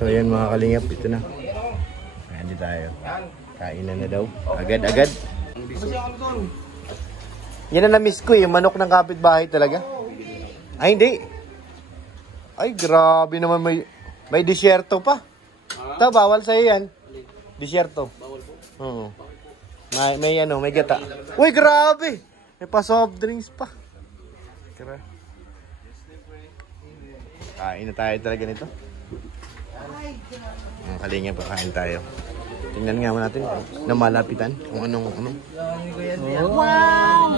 So yan mga kalingap, ito na. Ayan di tayo. Kainan na daw. Agad-agad. Yan na na-miss ko yung manok ng kapitbahay talaga. Ay hindi. Ay grabe naman, may disyerto pa. Ito, bawal sa'yo yan. Disyerto. Bawal po? Oo. May gata. Uy, grabe! May pa soft drinks pa. Kain na tayo talaga nito. Ang kalingap, kakain tayo. Tingnan nga natin na malapitan kung anong ano. Wow!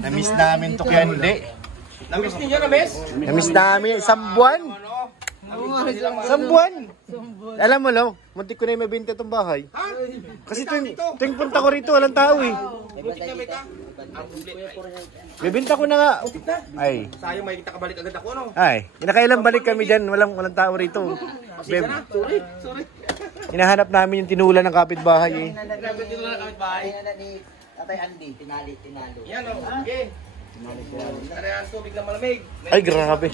Na-miss namin to kaya hindi. Na-miss niyo na-miss? Na-miss namin. Isang buwan. Alam mo, lo, muntik ko na yung mabinta itong bahay. Kasi tuwing punta ko rito, walang tao eh. Bibinta ko na nga. Ay. Sayang may kita kabalik agad ako, no? Ay, nakailang balik kami dyan. Walang tao rito. Sorry. Hinahanap namin yung tinulan ng kapitbahay eh. Tatay Andy, tinalo. Yan, o. Okay. Tara ang tubig na malamig. Ay, grabe.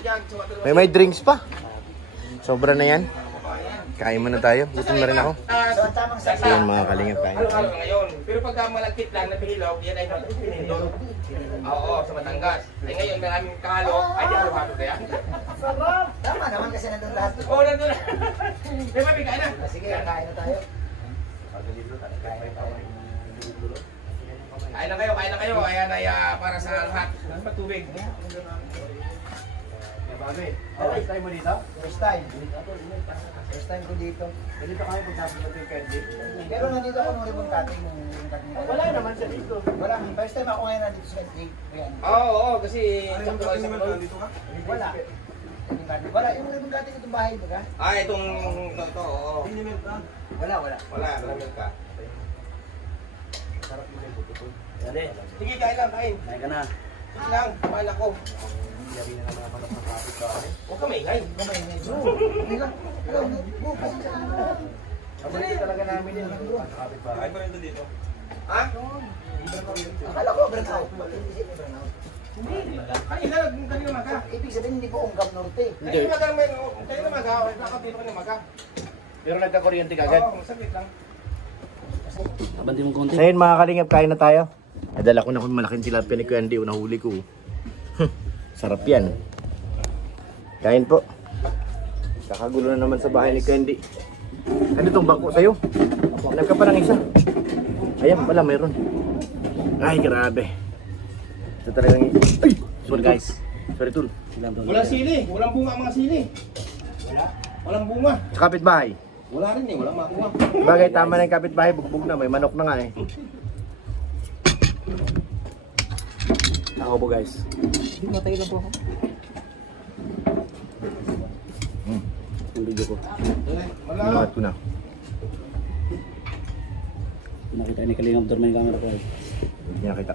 May drinks pa. Sobra na yan. Kain muna tayo. Gutom na rin ako. So yun mga kalingap, kain. Halo-halo ngayon. Pero pagka malagkit lang na pihilog, yan ay pinindol. Oo, sa Batangas. Ay ngayon, maraming kahalo. Ay, di halo-halo kaya. Tama naman kasi nandun lahat. Oo, nandun na. May mami, kain na. Sige, kain na tayo. Kain na kayo. Ayan ay para sa lahat. Patubig. First time mo dito? First time. First time ko dito. Dito kami pagkasama ng candy. Pero nandito ako nung ribbon cutting. Wala naman siya dito. Wala. First time ako ngayon nandito sa candy. Oo, kasi... Wala. Wala. Yung ribbon cutting itong bahay mo ka? Itong... Ito, oo. Wala. Wala, malamig ka. Sarap mo yung puto. Sige, kain lang, kain. Kain ka na. Sige lang, kumain ako. Sabi na naman ang manok ng kapit ka. Huwag ka maingay. Hindi lang. Bukas ka na. Paborito talaga namin yun. Kapit ba? Kain pa rin dito. Ha? Akala ko burnout. Kanina naman ka. Ibig sabihin hindi po Unggam Norte. Kanina naman ka. Nakapito ka naman ka. Pero nagka-kuryente ka agad. Oo, saglit lang. Abanti mo konti. So yun mga kalingap, kain na tayo. Nadala ko na kung malaking tilapia ni Kuya Andy. Unahuli ko. Sarap yan. Kain po. Kakagulo na naman sa bahay ni Kuya Andy. Ano itong bangko sa'yo? Nagka pa ng isa. Ayan pala, mayroon. Ay, grabe. Ito talagang... Ay! Sorry guys. Sorry tol. Walang sili. Walang bunga mga sili. Walang bunga. Sa kapitbahay. Wala rin walang makuha. Bagay, tama na yung kapitbahay. Bugbog na. May manok na nga eh. Ako po guys. Matay lang po ako. Yung video ko. Inukat ko na. Nakita ni Kalingap doon may camera ko. Hindi nakita.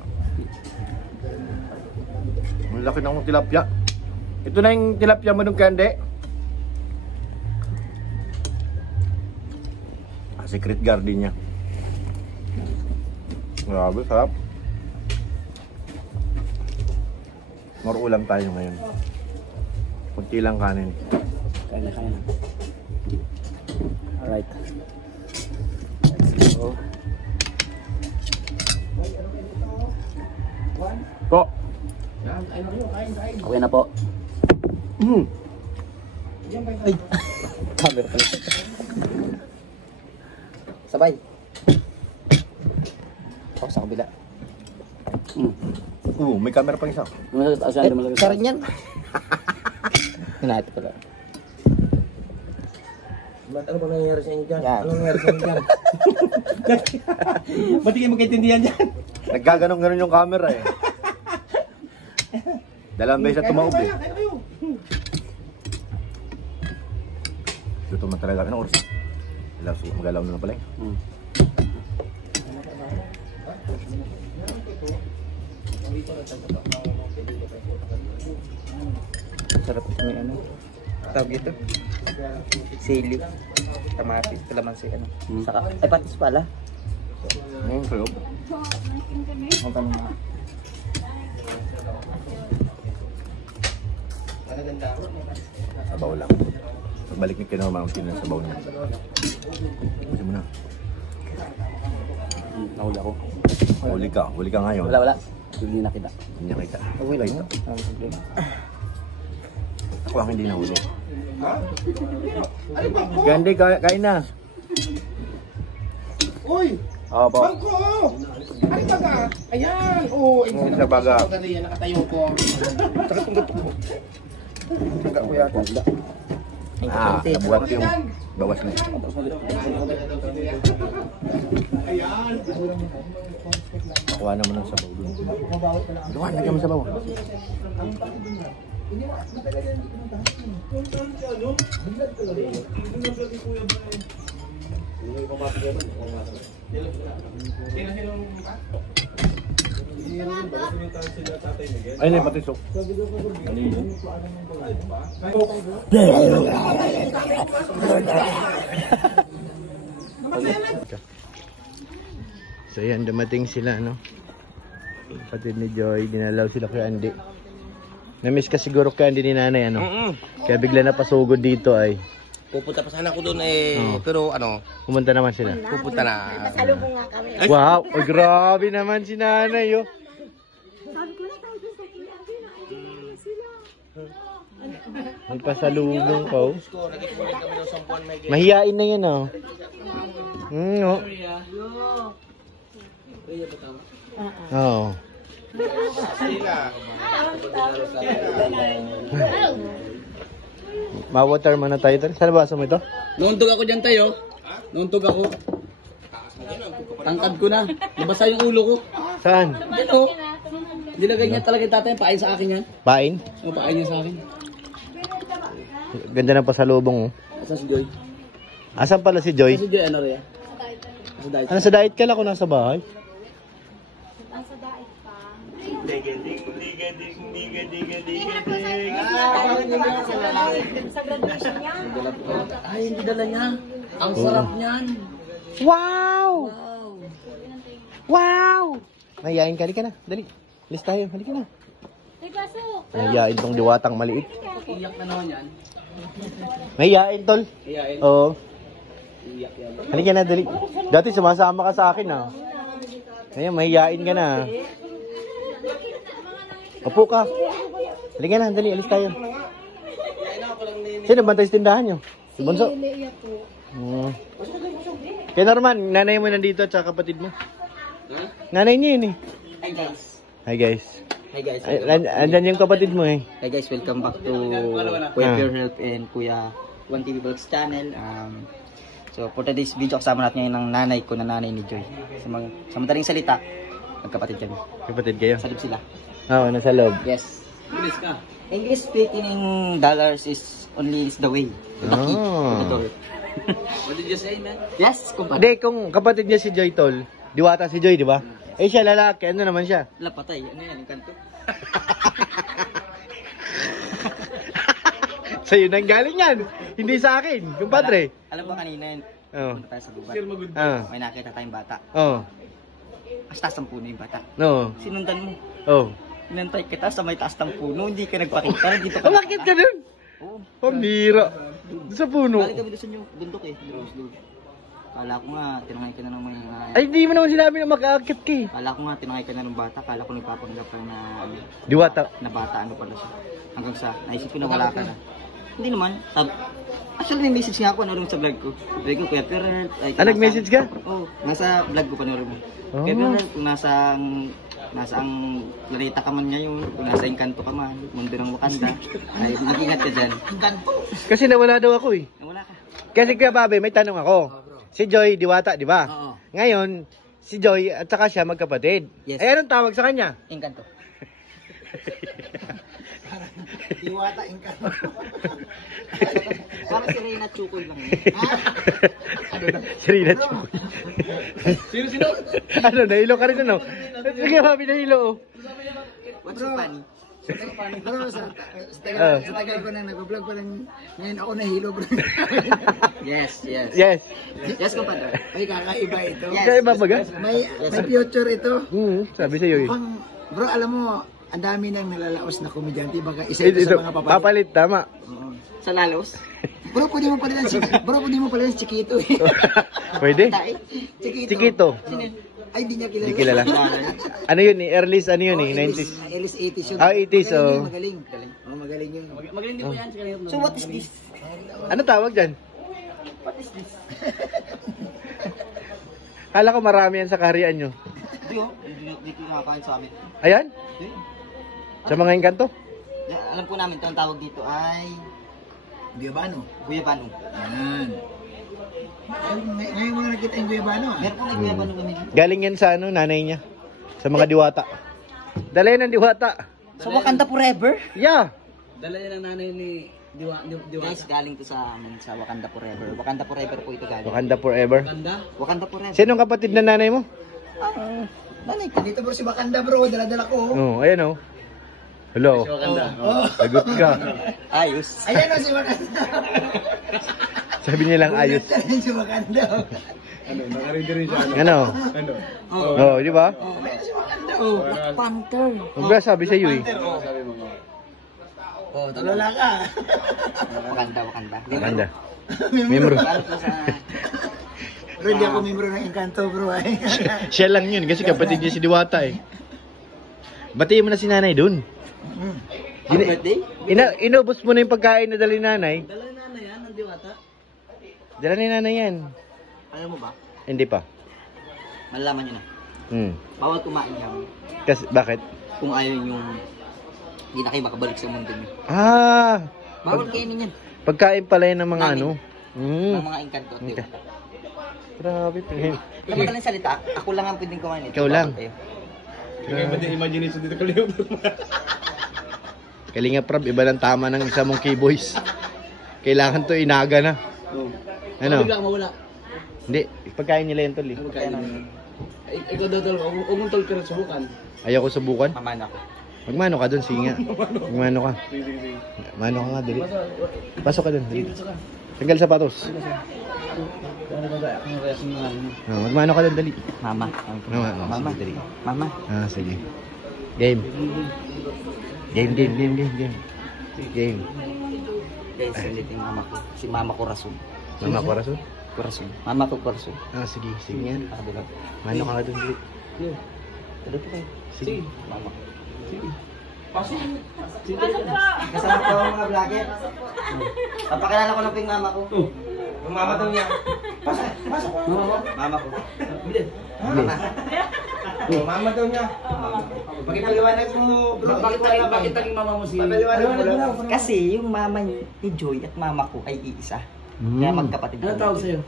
Ang laki ng tilapia. Ito na yung tilapia mo nung Kande. Secret garden niya. Grabe, sarap. More ulam tayo ngayon. Kunti lang kanin. Kain na. Alright. So, po. Okay na po. Ay. Camera pala. Sabay. Ako sa kabila. May camera pang isa. Karin yan. Hinahati pala. Ba't ano ba nangyayari sa inyo dyan? Yan. Ano nangyayari sa inyo dyan? Ba't di kayo magkaintindihan dyan? Naggaganong-ganon yung camera eh. Dalawang beses na tumaob eh. Kaya kayo. Luto man talaga. Anong oras? Magalaw na pala eh. Sarap ito may ano. Tawag ito. Sili. Kamatis. Kalamansi ano. Saka. Ay patis pala. Sarap. Ang tanong mo. Sabaw lang. Pagbalik ni Kino, maunti na sa baon niya. Kasi mo na. Nahuli ako. Huli ka ngayon. Wala. Hindi nakita. Hindi niya kita. Okay lang yun. Ang problema. Ako ang hindi nahuli. Gandhi, kain na. Uy! Opo. Bangko! Ay, baga! Ayan! Oo! Sa baga. Yan, nakatayo ko. Taga ko yata. Nabuhat yung bawas na. Nakuha naman ang sabaw doon. Gawa, lagyan mo sabaw. Ay, na pati sok. So yan, dumating sila, no? Kapatid ni Joy, dinalaw sila kay Andy. Na-miss ka siguro kay Andy ni nanay, ano? Kaya bigla na pasugod dito ay. Pupunta pa sana ako doon pero ano, Pumunta naman sila. pupunta na. Nasalubong nga kami. Wow! Ay, grabe naman si nanay, oh. Sabi ko na tayo sa KRD, nakikita sila. May pasalubong ka, oh. Nag-explain kami ng 10 buwan may Mahiyain na yan, oh. Oh. Oo. Ma-water mo na tayo. Saan ba mo ito? Nuuntog ako dyan tayo. Nuuntog ako. Tangkad ko na. Nabasa yung ulo ko. Saan? Yan o. Nilagay niya talaga yung tatay. Pain sa akin yan. Pain? O, pain niya sa akin. Ganda ng pasalubong, oh. Asa si Joy? Asan pala si Joy? Asa si Joy, ano rin? Sa diet. Ano, sa diet ka lang kung nasa bahay? Nasa dait pa. Sa graduation niya. Ay, hindi dala niya. Ang sarap niyan. Wow! Wow! Mahiyain ka, halika na. Dali. Alis tayo, halika na. Ay, pasok. Mahiyain tong diwatang maliit. Iyak na naman yan. Mahiyain, tol. Iyain. Oo. Iyak yan. Halika na, dali. Dati sumasama ka sa akin, ah. Ngayon, mahiyain ka na. Opo ka. Halika na, dali. Alis tayo. Sino bantay sa tindahan nyo? Si Bonso? Leia po. Kaya Norman, nanay mo nandito at saka kapatid mo. Nanay niya yun eh. Hi guys. Hi guys. Hi guys. Andyan yung kapatid mo eh. Hi guys, welcome back to Kuya Pure Health and Kuya 1TV Vlogs channel. So for today's video, kasama natin ngayon ng nanay ko na nanay ni Joy. Sa madaling salita, magkapatid kami. Kapatid kayo? Sa loob sila. Oo, nasa loob. Yes. English ka? English speaking dollars is only is the way. To the key. To the door. What did you say, man? Yes, kumpa. Hindi, kung kapatid niya si Joy, tol. Diwata si Joy, di ba? Eh siya lalaki, ano naman siya? Lapatay, ano yan, yung kanto? Sa'yo nang galing yan. Hindi sa akin, kumpadre. Alam mo kanina yun, Oo. punta tayo sa gubat. May nakita tayong bata. Oo. Mas taas ng puno yung bata. No. Sinundan mo. Oh. Inantay kita sa may taas ng puno, hindi ka nagpakita. Dito ka Bakit ka dun? Oo. Pambira. Sa puno. Balik kami doon sa bundok eh. Kala ko nga, tinangay ka na ng mga... Ay, di mo naman sinabi na mag-aakit ka eh. Kala ko nga, tinangay ka na ng bata. Kala ko nagpapanggap ka na... Diwata. Na bata, ano pala siya. Hanggang sa, naisip ko na wala ka na. Hindi naman. Actually, may message nga ako, ano sa vlog ko. Sabi ko, Kuya Perner... nag-message ka? Oo, nasa vlog ko panoorin mo. Oh. Kuya Perner, kung nasa ang planeta ka man ngayon, kung nasa Encanto ka man, mundo ng Wakanda, ay mag-ingat ka dyan. Kasi nawala daw ako eh. Nawala ka. Kasi Kuya Babe, may tanong ako. Si Joy, Diwata, di ba? Oo. Ngayon, si Joy at saka siya magkapatid. Yes. Ay, anong tawag sa kanya? Encanto. Diwata, Encanto. Parang si Reyna Chukoy lang yun. Si Rina Chukoy. Sino? Ano, nahilo ka rin ano? Sige, Babe, nahilo. What's so funny? Bro, sa tagal ko na nag-vlog pa lang. Ngayon ako nahilo, bro. Yes. Yes. Yes, kumpadre. Ay, kakaiba ito. Yes. Kaya ba baga? May future ito. Sabi sa'yo eh. Bro, alam mo, ang dami nang nalalaos na komedyante. Baka isa Ito, ito sa mga papalit. papalit, tama. Oo. Sa lalos? Bro, pwede mo pala yung Chiquito. Pwede? Chiquito. Chiquito. Ay, di niya kilala. Hindi kilala. Ano yun eh? Early, ano yun eh? 90s. Early 80s yun. 80s, oh. Magaling. Magaling yun. Magaling din po yan. So what is this? Ano tawag dyan? What is this? Kala ko marami yan sa kaharian nyo. Hindi oh. Hindi ko nakakain sa amin. Ayan? Hindi. Sa mga engkanto? Alam po namin ito, ang tawag dito ay Guyabano. Guyabano. Yan. Ngayon mo na nakita yung Guyabano ah. Meron po may Guyabano kami. Galing yan sa ano, nanay niya. Sa mga diwata. Dala yan ng diwata. So Wakanda Forever? Yeah. Dala yan ang nanay ni Guys, galing to sa Wakanda Forever. Wakanda Forever po ito galing. Wakanda forever. Wakanda. Wakanda Forever. Sinong kapatid na nanay mo? Nanay ko. Dito bro si Wakanda bro, dala-dala ko. Oh, ayan oh. Hello. Lagot ka. Ayos. Ayan o si Wakanda. Sabi niya lang ayos. Ayan si Wakanda. Ano? Oh, di ba? Si Wakanda. Black Panther. Huwag ba sabi sa iyo eh. Oh, tulala ka. Wakanda. Wakanda. Member. Galing po sa... Bro, hindi ako membro ng Encanto bro. Siya lang yun kasi kapatid niya si Diwata eh. Batiin mo na si nanay dun. Happy birthday? Inubos mo na yung pagkain na dali nanay. Dala yung nanay yan, ng diwata. Dala ni nanay yan. Alam mo ba? Hindi pa. Malalaman nyo na. Bawal kumain yan. Kasi, bakit? Kung ayaw yung... Hindi na kayo makabalik sa mundo nyo. Ah! Bawal kainin yan. Pagkain pala yan ng mga Namin. ano. Ng mga Encanto. Okay. Grabe pa yun. Alam mo talang salita, ako lang ang pwedeng kumain. Ikaw lang. Kaya ba din imagination dito kaliw? Kalinga prab, iba lang tama ng isa mong keyboys. Kailangan to inaga na. Ano? Bigla mawala. Hindi, pagkain nila yan tol eh. Ikaw daw tol, huwag mong tol pero subukan. Ayaw ko subukan. Mamana ko. Magmano ka dun, sige nga. Magmano ka. Sige. Mano ka nga, dali. Pasok ka dun. Dali. Dito ka. Tanggal sapatos. Ano reaction mo nga? Magmano ka dun, dali. Mama. Mama. Dali. Mama. Ah, sige. Game. Game. Game. Guys, ulit yung mama ko. Si mama ko Rasul. Mama ko rason? Corazon. Mama ko Corazon. Ah, sige. Sige yan. Nakabulag. Mano ka nga dun, dali. Tuloy po kayo. Sige. Mama ko. Sige. Kasama ko ang mga vlogger. Papakilala ko lang po yung mama ko. Yung mama daw niya. Mama ko. Mama. Mama daw niya. Pagkaliwanag mo bro. Bakit taging mama mo si... Pagkaliwanag mo lang. Kasi yung mama ni Joy at mama ko ay iisa. Kaya magkapatid. Ano tawag sa'yo?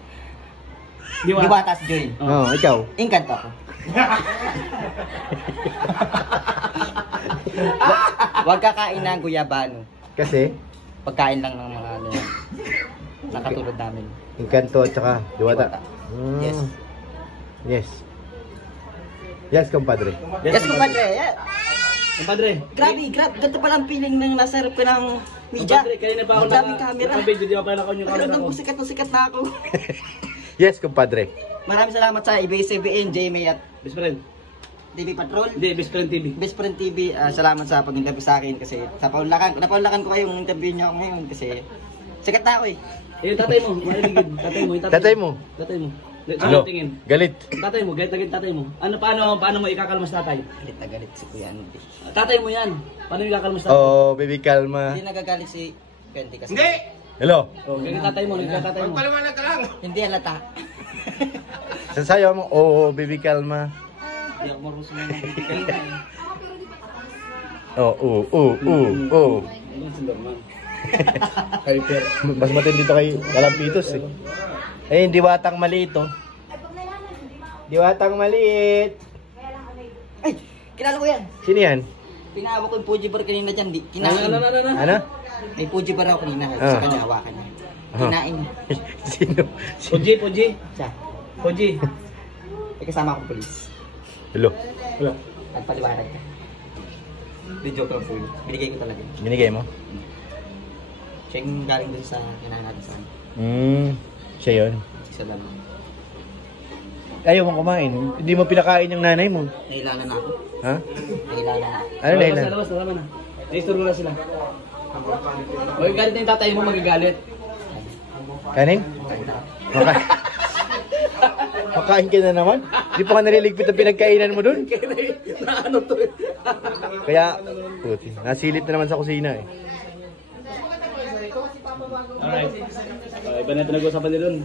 Diwatas Joy. Oh, ikaw. Encanto ako. Huwag kakain ng guyabano. Kasi, Pagkain lang ng mga ano yan. Nakatulad namin. Encanto at saka Diwata. Yes. Yes. Yes, compadre. Yes, kumpadre. Yeah. Padre. Grabe. Ganito pala ang feeling ng nasa harap ko ng media. Padre, kanina pa ako Ang daming camera. naka-video, di ako pa naka-on yung camera Talagang ko. sikat na sikat na ako. Yes, compadre. Maraming salamat sa ABS-CBN, JMay at Best friend. TV Patrol. Hindi, Best Friend TV. Best Friend TV, salamat sa pag-interview sa akin kasi napaulakan ko kayong interview niyo ako ngayon kasi sikat na ako eh. Eh, yung tatay mo. Mariligid. Tatay mo. Yung Tatay mo. Tatay mo. Ano? Tingin. Galit. Tatay mo. Galit na galit tatay mo. Ano, paano mo ikakalmas tatay? Galit na galit si Kuya Andy. Tatay mo yan. Paano mo ikakalmas tatay? Oh, baby, kalma. Hindi nagagalit si Pente kasi. Hindi! Hello. Oh, galit tatay mo. Galit tatay mo. Magpaliwanag ka lang. Hindi halata. Sasayaw mo, oh, baby, kalma. Hindi ako marunong na bibigay. Oh. Ano si Norman? Mas matindi dito kay Kalampitos eh. Ayun, diwatang maliit oh. Diwatang maliit. Ay! Kilala ko yan! Sino yan? Pinahawa ko yung Fuji bar kanina dyan. Kinain. Ano? May Fuji bar ako kanina. Ah. Sa kanya hawakan niya. Kinain. Sino? Puji. Siya. Puji. May kasama akong polis. Hello. Nagpaliwanag ka. Video ko full. Binigay ko talaga. Binigay mo? Siya yung galing dun sa kinain natin sa akin. Siya yun. Isa lang. Ayaw mong kumain. Hindi mo pinakain yung nanay mo. Nahilala na ako. Ha? Nahilala na ako. Ano na yun? Labas, na. Naistorbo na sila. O, galit na yung tatay mo, magagalit. Kanin? Makain ka na naman? Di pa ka naliligpit ang pinagkainan mo dun? Ano to eh? Kaya, puti, nasilip na naman sa kusina eh. Alright. Iba na ito nag-usapan nila dun.